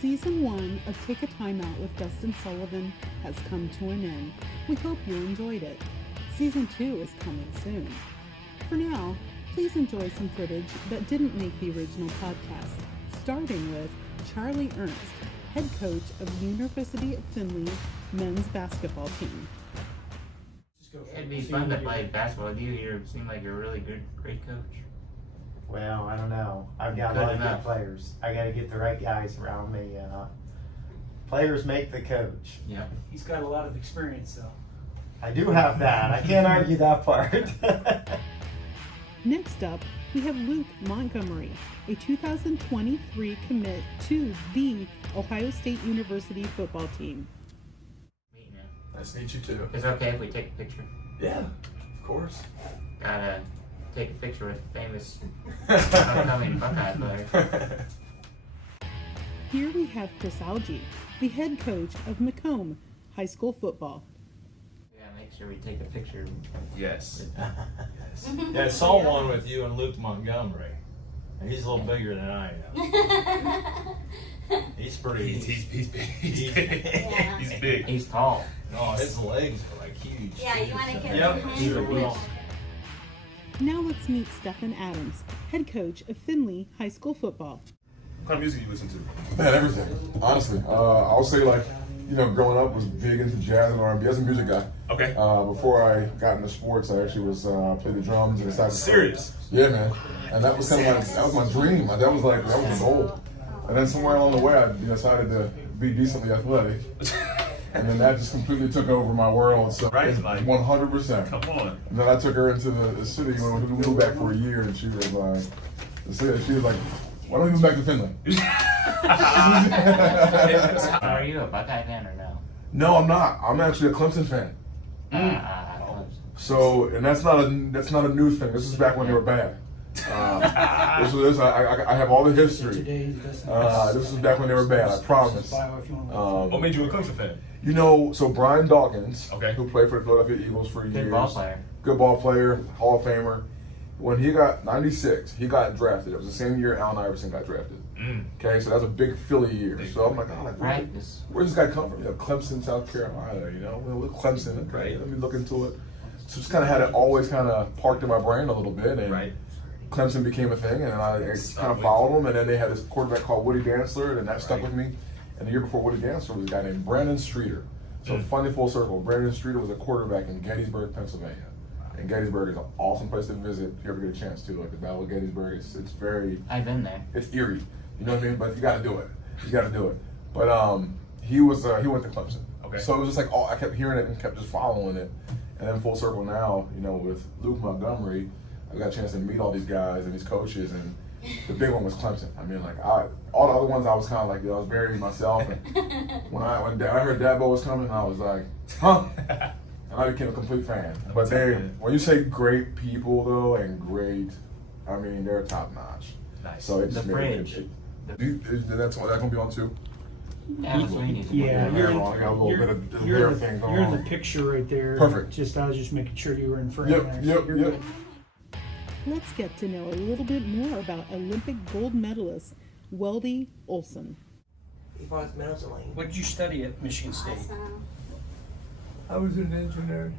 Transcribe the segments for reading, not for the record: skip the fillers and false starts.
Season 1 of Take a Time Out with Dustin Sullivan has come to an end. We hope you enjoyed it. Season 2 is coming soon. For now, please enjoy some footage that didn't make the original podcast, starting with Charlie Ernst, head coach of University of Findlay men's basketball team. It'd be fun to play basketball with you. You seem like you're a really great coach. Well, I don't know. I've got a lot of good players. I got to get the right guys around me. Players make the coach. Yeah. He's got a lot of experience, though. I do have that. I can't argue that part. Next up, we have Luke Montgomery, a 2023 commit to the Ohio State University football team. Meeting you. Nice to meet you too. Is it okay if we take a picture? Yeah, of course. Gotta take a picture with famous upcoming Buckeye player. Here we have Chris Algie, the head coach of Macomb High School football. Yeah, make sure we take a picture. Yes. Yes. Yeah, I saw one with you and Luke Montgomery. He's a little bigger than I am. He's pretty. He's big. He's big. Yeah. He's big. He's tall. No, his legs are like huge. Yeah, you want to get Yep. behind He's a the beast. Now let's meet Stephen Adams, head coach of Findlay High School football. What kind of music you listen to? Man, everything. Honestly, I'll say growing up was big into jazz and R&B. I was a music guy. Okay. Before I got into sports, I actually was played the drums and decided. Serious? Yeah, man. And that was kind of that was my dream. That was the goal. And then somewhere along the way, I decided to be decently athletic. And then that just completely took over my world. So Right, like 100%. Come on. And then I took her into the city. We moved back for a year, and she was like, "Why don't you move back to Finland?" Are you a Buckeye fan or no? No, I'm not. I'm actually a Clemson fan. Clemson. So, and that's not a news thing. This is back when they were bad. I have all the history. This is back when they were bad. I promise. What made you a Clemson fan? So Brian Dawkins, Okay. who played for the Philadelphia Eagles for years. Good ball player. Good ball player, Hall of Famer. When he got 96, he got drafted. It was the same year Allen Iverson got drafted. Okay, so that's a big Philly year. So I'm like, Practice. where's this guy come from? Clemson, South Carolina. Well, Clemson. Okay, let me look into it. So just kind of had it always kind of parked in my brain a little bit, and Right. Clemson became a thing, and I kind of followed them. And then they had this quarterback called Woody Dantzler, and that stuck with me. And the year before Woody Dantzler was a guy named Brandon Streeter. So funny full circle. Brandon Streeter was a quarterback in Gettysburg, Pennsylvania. And Gettysburg is an awesome place to visit if you ever get a chance to. Like the Battle of Gettysburg, it's very. I've been there. It's eerie. You know what I mean? But you got to do it. You got to do it. But he went to Clemson. Okay. So it was just like I kept hearing it and kept just following it. And then full circle now, with Luke Montgomery, I got a chance to meet all these guys and these coaches, and the big one was Clemson. I mean, all the other ones I was kind of like, I was very myself. And when I heard Dabo was coming, I was like, huh? And I became a complete fan. But when you say great people though, and great, I mean they're top notch. Nice. So it's The fridge. That's gonna be on too. Yeah, that's what we need to Yeah, do. you're I got a little bit of the hair thing going you're in on. the picture right there. Perfect. I was just making sure you were in frame Yep, there. yep, You're yep. good. Let's get to know a little bit more about Olympic gold medalist Weldy Olson. What did you study at Michigan State? Awesome. I was an engineer.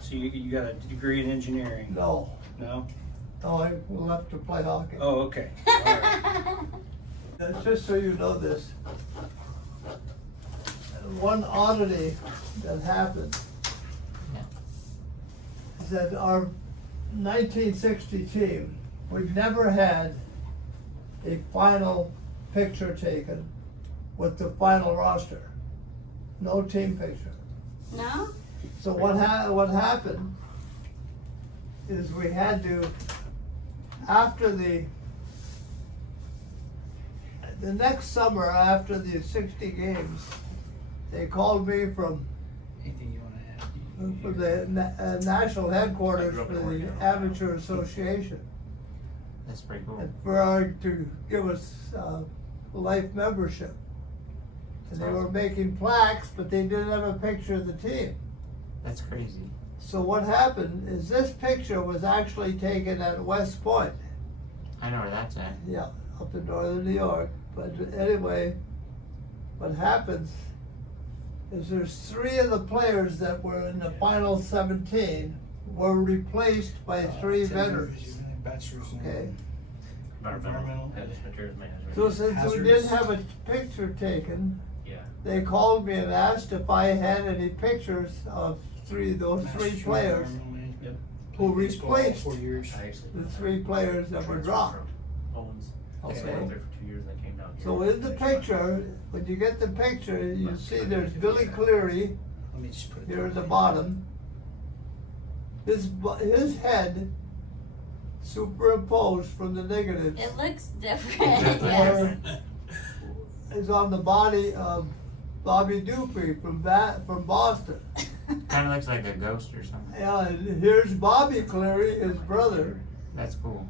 So you got a degree in engineering? No, No? no, I left to play hockey. Oh, okay. All right. Just so you know this, one oddity that happened is that our 1960 team, we never had a final picture taken with the final roster. No team picture. No? So what happened is we had to, after the next summer after the 60 games, they called me from Anything you want to add? the national headquarters for the Amateur Association, That's pretty cool. and to give us life membership. And they were making plaques, but they didn't have a picture of the team. That's crazy. So what happened is this picture was actually taken at West Point. I know where that's at. Yeah, up in northern New York. But anyway, what happens is there's 3 of the players that were in the final 17 were replaced by 3 veterans. Bachelor's in Okay. environmental. Materials management. So since we Hazards. didn't have a picture taken, Yeah. they called me and asked if I had any pictures of those 3 Master's players environmental management. who Baseball, replaced 4 years. I actually the 3 players that were dropped. Owens. Okay. I worked there for 2 years and I came down here. So in the picture, when you get the picture, you see there's Billy Cleary Let me just put it. here at the bottom. His head superimposed from the negatives It looks different, Definitely yes. different. is on the body of Bobby Dupree from Boston. Kinda looks like a ghost or something. Yeah, and here's Bobby Cleary, his brother. That's cool.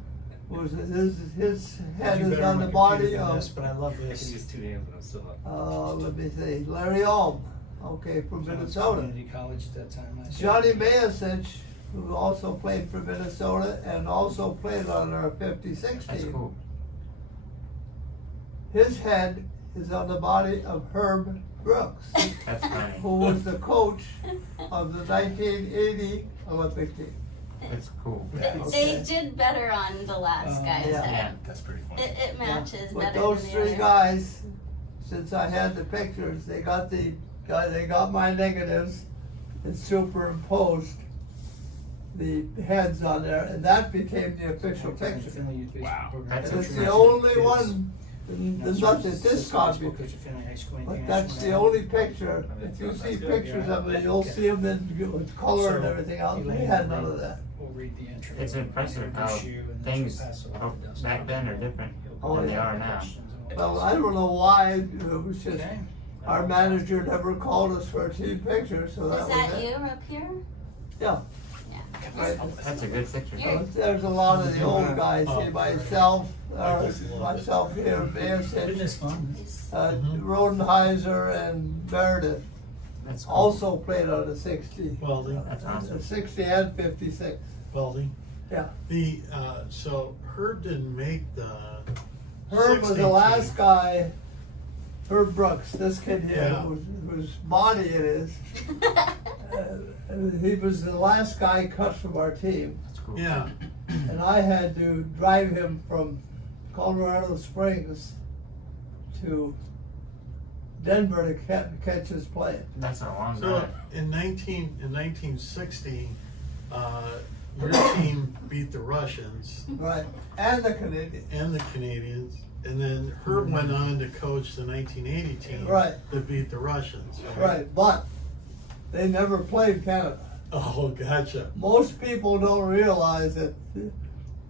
Was his head You is better on my the computer body than of this, but I love I can this. use 2 hands and I'm still up. let me see, Larry Alm, okay, from So it's Minnesota. Community college at that time. I said- Johnny Mayasich, who also played for Minnesota and also played on our 56 That's team. cool. His head is on the body of Herb Brooks, That's funny. who was the coach of the 1980 Olympic team. That's cool. They did better on the last guy's yeah. head. Yeah. That's pretty funny. It matches But better those than 3 the other. guys, since I had the pictures, they got my negatives and superimposed the heads on there, and that became the official picture. Wow. That's And it's the interesting. only one, there's not that this copy, but But that's the only picture. If you see pictures of it, you'll see them in color and everything else. We had none of that. We'll read the entry. It's impressive how things back then are different Oh, than they yeah. are now. Well, I don't know why, it was just, Okay. our manager never called us for a team picture, so that Is was that it. you up here? Yeah. Yeah. Right. That's a good picture. You're- There's a lot of the old guys, see myself here, Mayasich, fun. Rodenheiser and Meredith That's cool. also played on the 60, Welding, That's awesome. 60 and 56. welding. Yeah. The, so Herb didn't make the. Herb was 60 the last team. guy, Herb Brooks, this kid here, Yeah. whose body it is. He was the last guy cut from our team, That's cool. Yeah, and I had to drive him from Colorado Springs to Denver to catch his plane. That's a long so drive. in 1960, your team beat the Russians Right. And the Canadian. and the Canadians, and then Herb went on to coach the 1980 team. Right. That beat the Russians. Right, but they never played Canada. Oh, gotcha. Most people don't realize that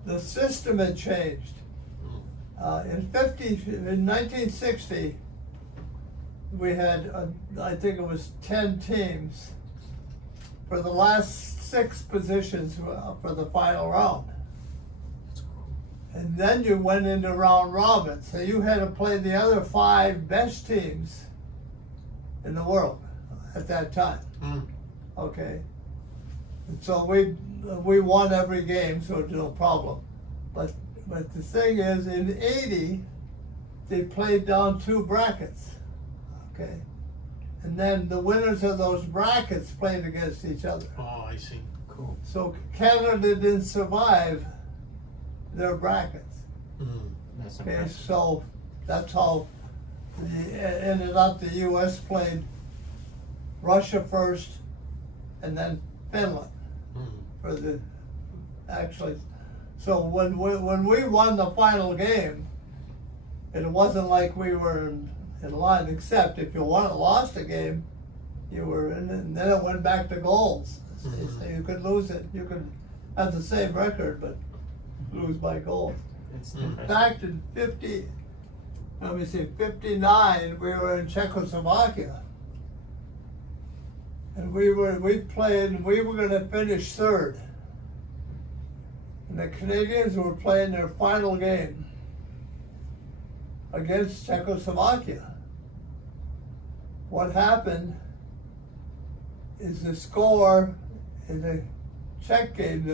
the system had changed. In 1960, we had, I think it was 10 teams for the last 6 positions for the final round. And then you went into round robin, so you had to play the other 5 best teams in the world at that time. Mm. Okay. And so we won every game, so it's no problem. But the thing is, in 80, they played down 2 brackets. Okay. And then the winners of those brackets played against each other. Oh, I see. Cool. So Canada didn't survive their brackets. Mm. That's Okay, impressive. so that's how ended up the US played Russia first and then Finland Mm. for the, actually, so when we won the final game, it wasn't like we were in line, except if you won or lost a game, you were in, and then it went back to goals. So you could lose it, you could have the same record, but lose by goals. It's Mm. In impressive. fact, in 59, we were in Czechoslovakia. And we played, and we were gonna finish 3rd. And the Canadians were playing their final game against Czechoslovakia. What happened is the score in the Czech game,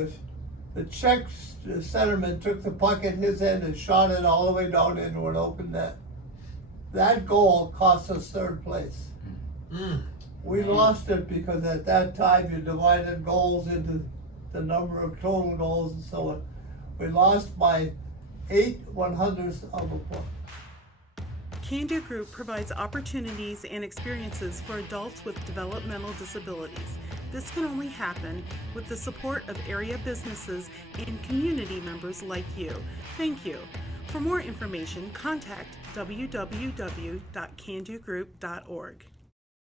the Czech centerman took the puck in his end and shot it all the way down into an open net. that goal cost us third place. Mm. We lost it because at that time you divided goals into the number of total goals and so on. We lost by 8/100ths of a point. Can Do Group provides opportunities and experiences for adults with developmental disabilities. This can only happen with the support of area businesses and community members like you. Thank you. For more information, contact www.candogroup.org.